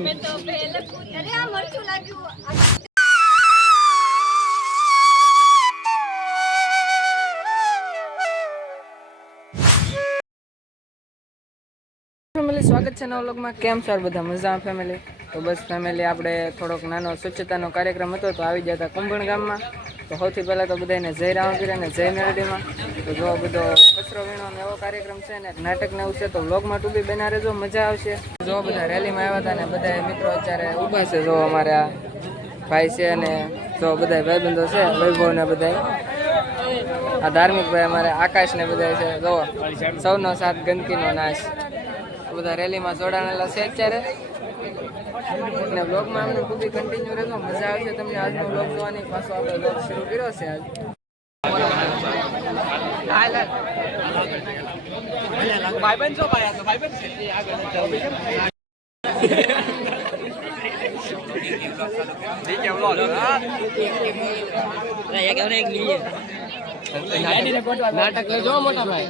मैं तो भेलपुरी अरे आ मरचू लाग्યું ફેમિલી સ્વાગત છે નવા વ્લોગમાં. કેમ છો બધા મજામાં ફેમિલી? તો બસ ફેમિલી આપણે થોડોક નાનો સ્વચ્છતાનો કાર્યક્રમ હતો તો આવી જતા કુંભણ ગામમાં. તો સૌથી પહેલાં તો બધાને જય રામપીર અને જય મેરડીમાં. તો જો બધો કચરો વીણવાનો એવો કાર્યક્રમ છે ને નાટકને એવું છે તો વ્લોગમાં ટૂબી બના રહેજો, મજા આવશે. જો બધા રેલીમાં આવ્યા હતા ને બધા મિત્રો અત્યારે ઊભા છે. જો અમારે આ ભાઈ છે અને જો બધા ભાઈબંધો છે, વૈભવ ને બધા આ ધાર્મિક ભાઈ અમારે આકાશ ને બધા છે. જો સૌનો સાથ ગંદકીનો નાશ. બધા રેલીમાં જોડાણેલા છે અત્યારે ને બ્લોગમાં અમને ખૂબ કન્ટિન્યુ રહેજો, મજા આવશે તમને આજનો બ્લોગ જોવાની. પાછો આપણે બ્લોગ શરૂ કર્યો છે આજ. ભાઈબંધ છો ભાઈ, તો ભાઈબંધ છે નાટક લેજો મોટા ભાઈ.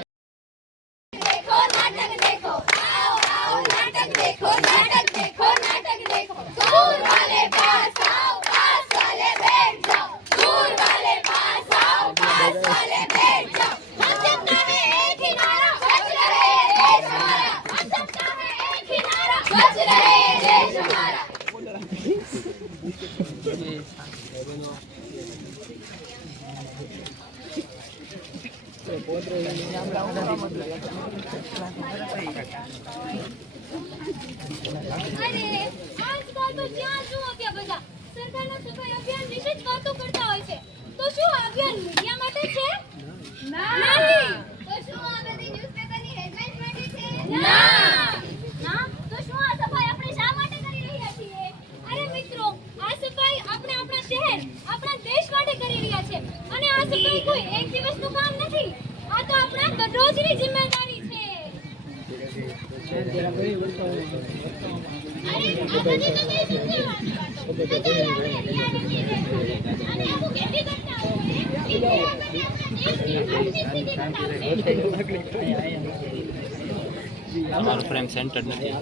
हमारा फ्रेम सेंटर नहीं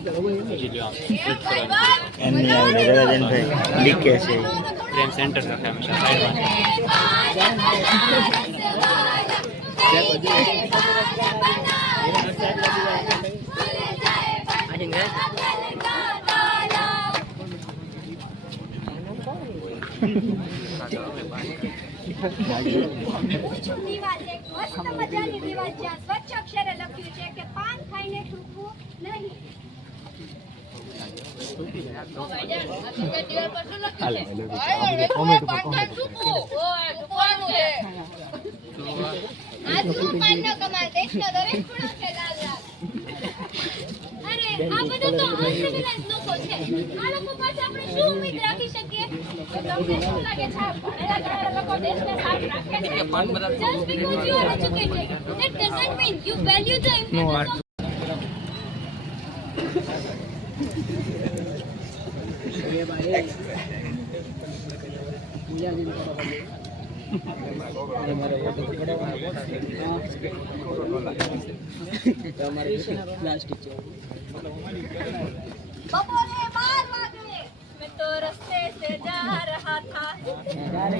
फ्रेम सेंटर रखा हमेशा साइड મજાની દિવાલ જ્યાં સ્વચ્છ અક્ષરે લખ્યું છે કે પાન ખાઈને થૂકવું નહીં. આ બધું તો અનસિવિલાઇઝ લોકો છે. આ લોકો પાસે આપણે શું ઉમ્મીદ રાખી શકીએ? તો તમને શું લાગે છે ભણેલા ગણેલા લોકો દેશને સાફ રાખે છે? Just because you are educated, that doesn't mean you value the importance of बपोरे 12 वागे मैं तो रस्ते से जा रहा था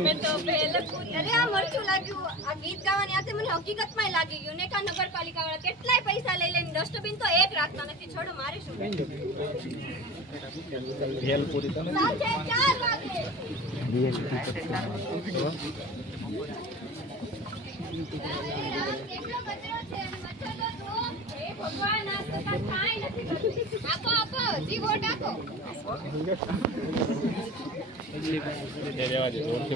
मैं तो भेलपुरी अरे आ मरचू लाग्યું આ ગીત ગાવાની આતે મને હકીકતમાં લાગી ગયું ને કા નગરપાલિકા વાળા કેટલાય પૈસા લઈ લઈને ડસ્ટબિન તો એક રાખતા નથી. છોડો મારે શું ભેલપુરી તો સાંજે 4 વાગે કેટલો કચરો છે અને મચ્છર તો એ ભગવાન આ તો કાઈ નથી કરતું. આપો આપો જી વોટ આપો.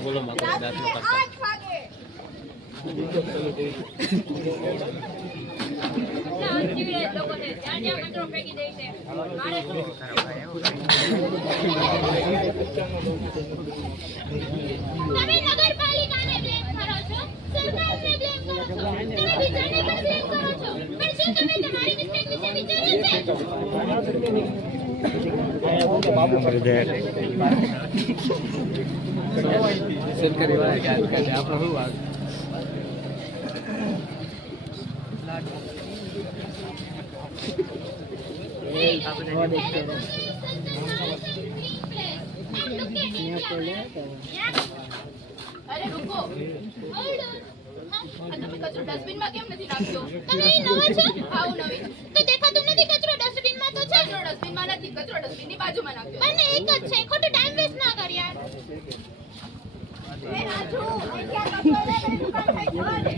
બોલો માકો દાંત નો કાઢો. 8 વાગે લોકોને જ્યાં જ્યાં કચરો ફેંકી દે છે મારે તમે નગરપાલિકાને સરકારી વાળા યાદ કરે આપણો શું વાગ અરે રૂકો હોલ્ડ ઓન તમે કચરો ડસ્ટબિનમાં કેમ નથી નાખ્યો તમે અહીં નવા છો આવું નવી તો દેખાતું નથી કચરો ડસ્ટબિનમાં તો છે કચરો ડસ્ટબિનમાં નથી કચરો ડસ્ટબિનની બાજુમાં નાખ્યો બંને એક જ છે ખોટો ટાઈમ વેસ્ટ ના કર યાર એ રાજુ અહીંયા કચરો લે દુકાન થઈ જવા દે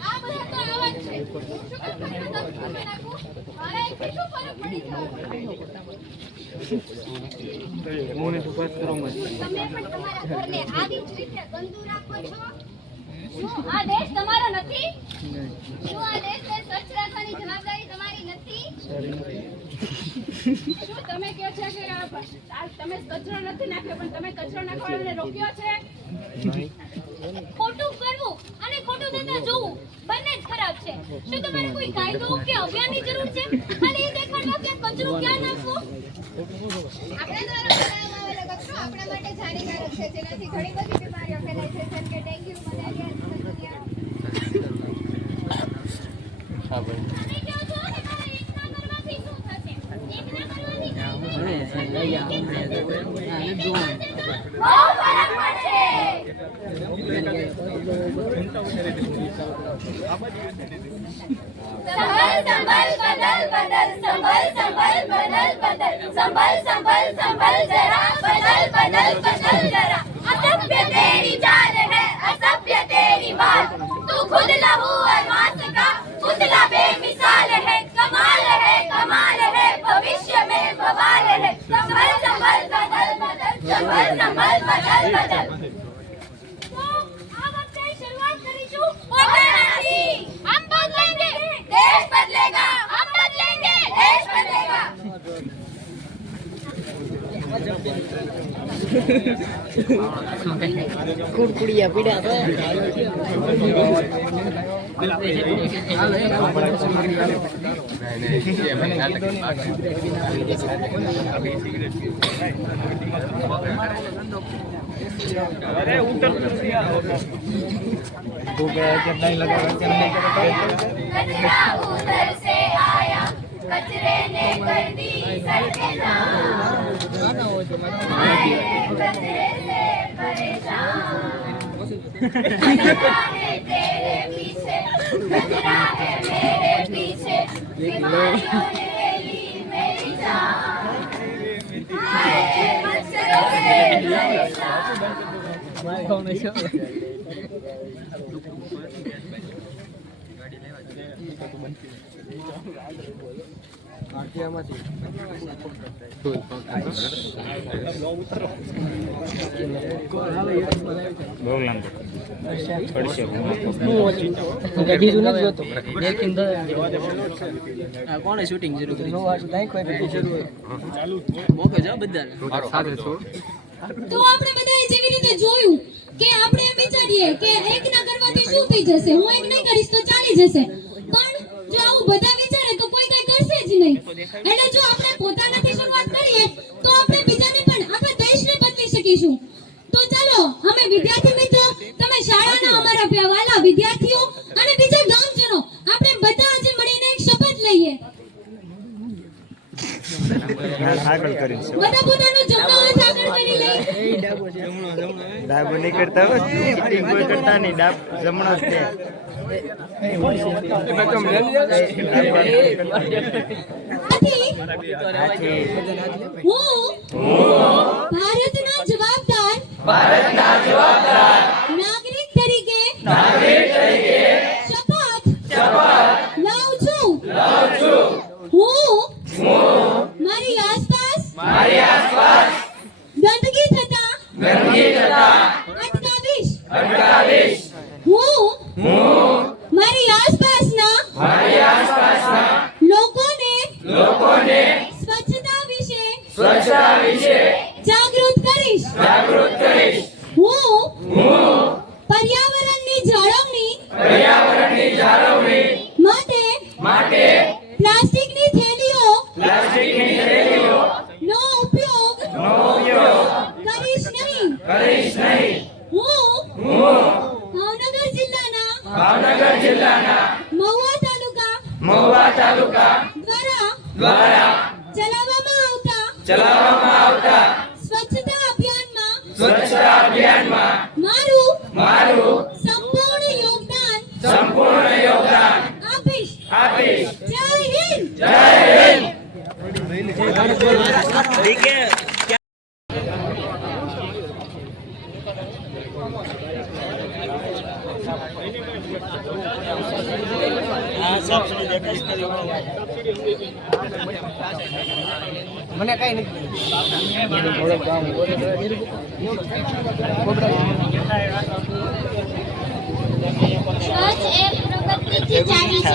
આ બધા તો આવા જ છે શું તમે નાખો મારા એક શું ફરક પડી જાય મને તો પાસ કરો મત તમે પણ તમારા ઘરને આવી જ રીતે ગંદુ રાખો છો શું આ દેશ તમારો નથી શું આ દેશને સ્વચ્છ રાખવાની જવાબદારી તમારી નથી શું તમે કહો છો કે તમે કચરો નથી નાખ્યો પણ તમે કચરો નાખવાને રોક્યો છે ખોટું કરવું અને ખોટું થતા જોવું બંને જ ખરાબ છે શું તમારે કોઈ કાયદો કે અભિયાનની જરૂર છે ખાલી એ દેખાડવા કે કચરો ક્યાં નાખવું આપણે દ્વારા બનાવવામાં આવેલો કચરો આપણા માટે હાનિકારક છે જેનાથી ઘણી બધી બીમારીઓ ફેલાય છે જેમ કે ડેન્ગ્યુ મલેરિયા હા ભાઈ તમે કહો છો કે મારે એક ના કરવાથી શું થશે એક ના કરવાથી બહુ ફરક પડશે સંભલ બદલ બદલ સંભલ બદલ બદલ સંભલ જરા બદલ બદલ જરા असभ्य तेरी चाल है असभ्य तेरी बात तू खुद लहू और मांस का पुतला बेमिसाल है कमाल है भविष्य में बवाल है संभल बदल बदल संभल बदल तो આ વખતે શરૂઆત કરીશું પોતાનાથી हम बदलेंगे देश बदलेगा हम बदलेंगे देश बदलेगा કુડકુડિયા પીડા તો कचरा उधर से आया कचरे ने कर दी सड़कें जाम कचरे से परेशान कचरा है तेरे पीछे कचरा है मेरे पीछे बीमारियों ने ली मेरी जान आए मच्छरों से परेशान કોણે શૂટિંગ શરૂ કરી તો આપણે બધાએ જેવી રીતે જોયું કે આપણે એમ વિચારીએ કે એક ના કરવાથી શું થઈ જશે હું એક નહીં કરીશ તો ચાલી જશે પણ જો આવું બધા વિચારે તો કોઈ કઈ કરશે જ નહીં એટલે જો આપણે પોતાનાથી શરૂઆત કરીએ તો આપણે બીજાને પણ આખા દેશને બદલી શકીશું તો ચાલો અમે વિદ્યાર્થી મિત્રો તમે શાળાના અમારા વાલા વિદ્યાર્થીઓ અને બીજા ગામજનો આપણે બધા આજે મળીને એક શપથ લઈએ બધા પોતાનું જમણો હાથ આગળ કરી લે ડાબો નહીં કરતા હોય કોઈ કરતા નહીં જમણો જ છે હું ભારતના જવાબદાર નાગરિક તરીકે શપથ લઉં છું હું મારી આસપાસ ગંદકી થતા અટકાવીશ હું મારી આસપાસના લોકોને સ્વચ્છતા વિશે જાગૃત કરીશ મહુવા તાલુકા દ્વારા ચલાવવામાં આવતા સ્વચ્છતા અભિયાનમાં મારું સંપૂર્ણ યોગદાન આપીશ. જય હિન્દ. મને કઈ નથી સ્વચ્છ એ પ્રગતિથી ચાવી છે.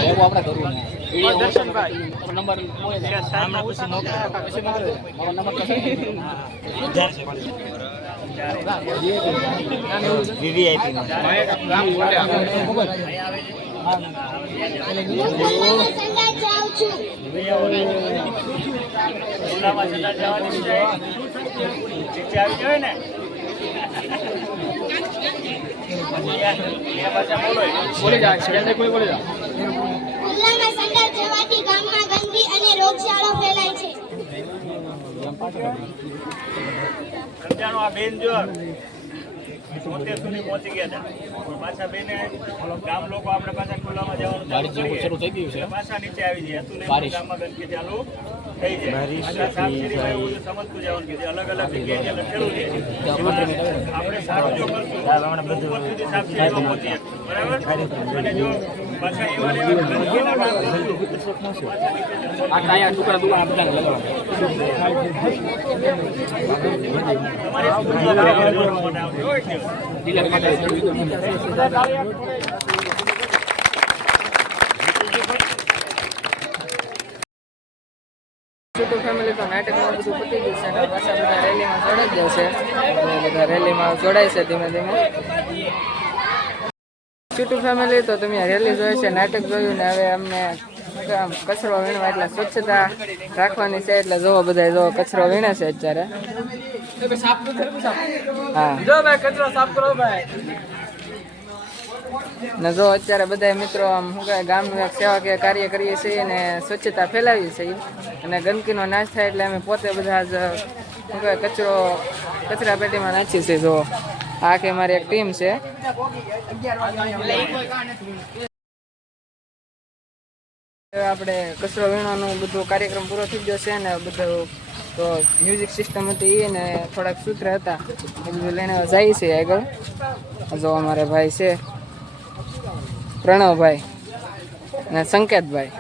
ખુલ્લામાં સંડાસ જવાથી ગામમાં ગંદકી અને રોગચાળો ફેલાય છે. આ બેન જો 70 સુધી પહોંચી ગયા હતા પાછા બેને ગામ લોકો આપણે પાછા ખુલ્લામાં જવાનું શરૂ થઈ ગયું છે પાછા નીચે આવી જાય હતું ને ગામમાં ગંદકી ચાલુ થઈ જાય સાપસીડીમાં એવું સમજતું જવાનું કે અલગ અલગ જગ્યાએ જે લખેલું છે આપણે સારું જો કરશું બધું સુધી સાપસીડીમાં પહોંચીએ બરાબર અને જો પાછા એવા ગંદકીના કામ તમારી છોટું ફેમિલી તો નાટકમાં બધું પતી ગયું છે અને પાછા બધા રેલીમાં જોડાઈ જશે અને બધા રેલીમાં જોડાય છે ધીમે ધીમે. છોટું ફેમિલી તો તમે રેલી જોઈ છે, નાટક જોયું ને હવે અમને કચરો વીણવા એટલે સ્વચ્છતા રાખવાની છે એટલે જોવો બધા જો કચરો વીણે છે અત્યારે. હા ને જો અત્યારે બધા મિત્રો આમ શું કહે ગામનું એક સેવાકીય કાર્ય કરીએ છીએ અને સ્વચ્છતા ફેલાવીએ છીએ અને ગંદકીનો નાશ થાય એટલે અમે પોતે બધા જ શું કહે કચરા પેટીમાં નાખીએ છીએ. જો આ કે મારી એક ટીમ છે. આપણે કચરો વીણવાનું બધું કાર્યક્રમ પૂરો થઈ ગયો છે ને બધું તો મ્યુઝિક સિસ્ટમ હતી અને થોડાક સૂત્ર હતા એ બધું લઈને જાય છે આગળ. જો અમારે ભાઈ છે પ્રણવભાઈ અને સંકેતભાઈ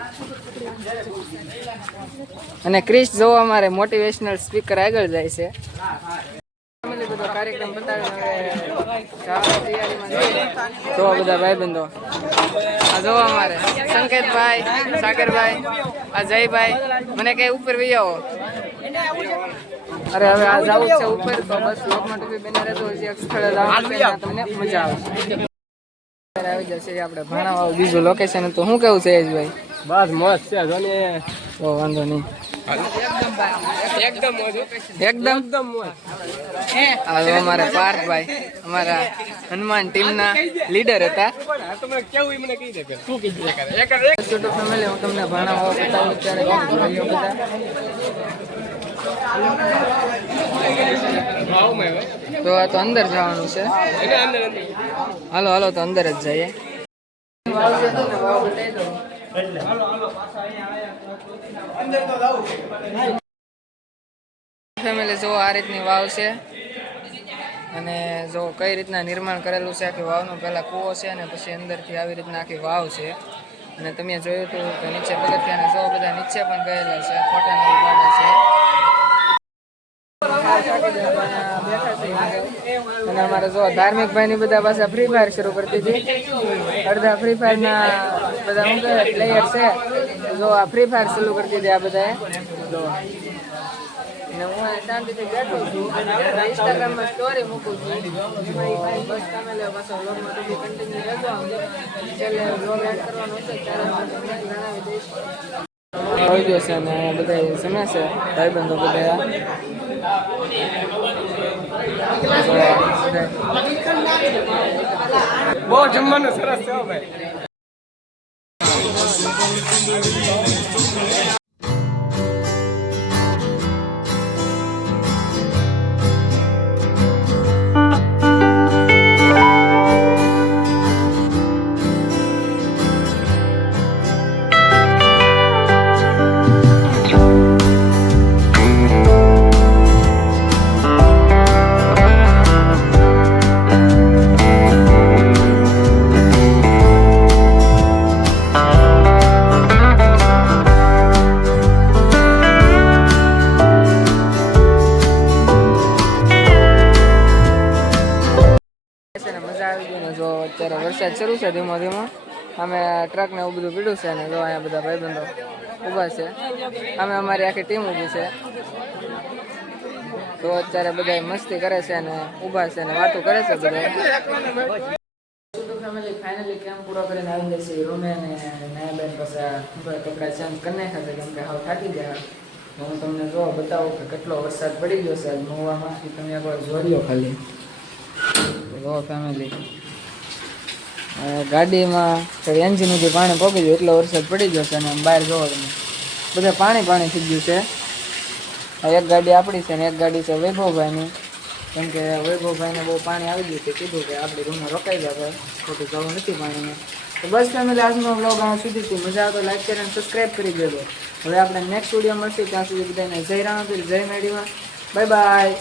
અને ક્રિશ જો અમારે મોટિવેશનલ સ્પીકર આગળ જાય છે. બધો કાર્યક્રમ બતાવીને તો બધા ભાઈબંધો આ જો અમારે સંકેતભાઈ, સાગરભાઈ, આ જયભાઈ મને કઈ ઉપર વી આવો. અરે હવે આ જવું છે ઉપર તો બસ લોકમાં ટોપી બને રહેતો હોય એક સ્થળે જવાનું છે તમને મજા આવશે. આવી જશે આપણે ભણાવવા બીજું લોકેશન તો શું કેવું છે યશભાઈ? બસ મોજ છે તો વાંધો નહીં એકદમ મોજ. હવે અમારે પાર્થભાઈ અમારા હનુમાન ટીમના લીડર હતા. છોટું ફેમિલી હું તમને ભણાવવા બતાવું ત્યારે તો આ તો અંદર જવાનું છે. હાલો હાલો તો અંદર જ જઈએ. ફેમિલી જો આ રીતની વાવ છે અને જો કઈ રીતના નિર્માણ કરેલું છે આખી વાવનું. પહેલા કૂવો છે અને પછી અંદરથી આવી રીતના આખી વાવ છે અને તમે જોયું હતું કે નીચે પગથિયાને જો બધા નીચે પણ ગયેલા છે, ફોટાના ઉપાડે છે અને અમારે જો ધાર્મિક ભાઈ ની બધા પાછા ફ્રી ફાયર શરૂ કરતી હતી. અડધા ફ્રી ફાયર ના બધા પ્લેયર છે જો આ ફ્રી ફાયર શરૂ કરતી હતી આ બધા. અને હું શાંતિથી બેઠો છું ઇન્સ્ટાગ્રામમાં સ્ટોરી મૂકું છું. બસ તમે લે પાછો વ્લોગમાં તમે કન્ટિન્યુ રહેજો. છેલ્લે વ્લોગ એડ કરવાનો છે ત્યારે હું તમને જણાવી દઈશ. આવી ગયો છે અને બધા જમે છે ભાઈબંધો બધા. બહુ જમવાનું સરસ છે ભાઈ. છે ને મજા આવી ગઈ ને જો અત્યારે વરસાદ શરૂ છે ધીમો ધીમો અમે ટ્રક ને એવું બધું પીડ્યું છે ને જો અહીંયા બધા ભાઈબંધો ઊભા છે અમે અમારી આખી ટીમ ઊભી છે તો અત્યારે બધા મસ્તી કરે છે ને ઊભા છે ને વાતો કરે છે બધા ફેમિલી ફાઇનલી કેમ્પ પૂરો કરીને આવી જશે રૂમે ને નાયાબેન પાસે કપડા ચેન્જ કરી નાખ્યા છે કેમ કે હાવ થાકી ગયા હું તમને જો બતાવું કે કેટલો વરસાદ પડી ગયો છે આજ મહુવામાં તમે એકવાર જોઈ લો ખાલી જો ફેમિલી ગાડીમાં એન્જિન સુધી પાણી પહોંચી ગયું એટલો વરસાદ પડી ગયો છે અને બહાર જોવો તમે બધા પાણી થઈ ગયું છે એક ગાડી આપણી છે ને એક ગાડી છે વૈભવભાઈની કેમ કે વૈભવભાઈને બહુ પાણી આવી ગયું છે કીધું કે આપણી રૂમમાં રોકાઈ જાય ભાઈ ખોટું જવું નથી પાણીમાં તો બસ ફેમિલી આજનો વ્લોગ આ સુધીથી મજા આવે તો લાઈક કરી અને સબસ્ક્રાઈબ કરી દેજો હવે આપણે નેક્સ્ટ વિડીયો મળશે ત્યાં સુધી બધાને જય રામપીર જય મેડીમાં બાય બાય.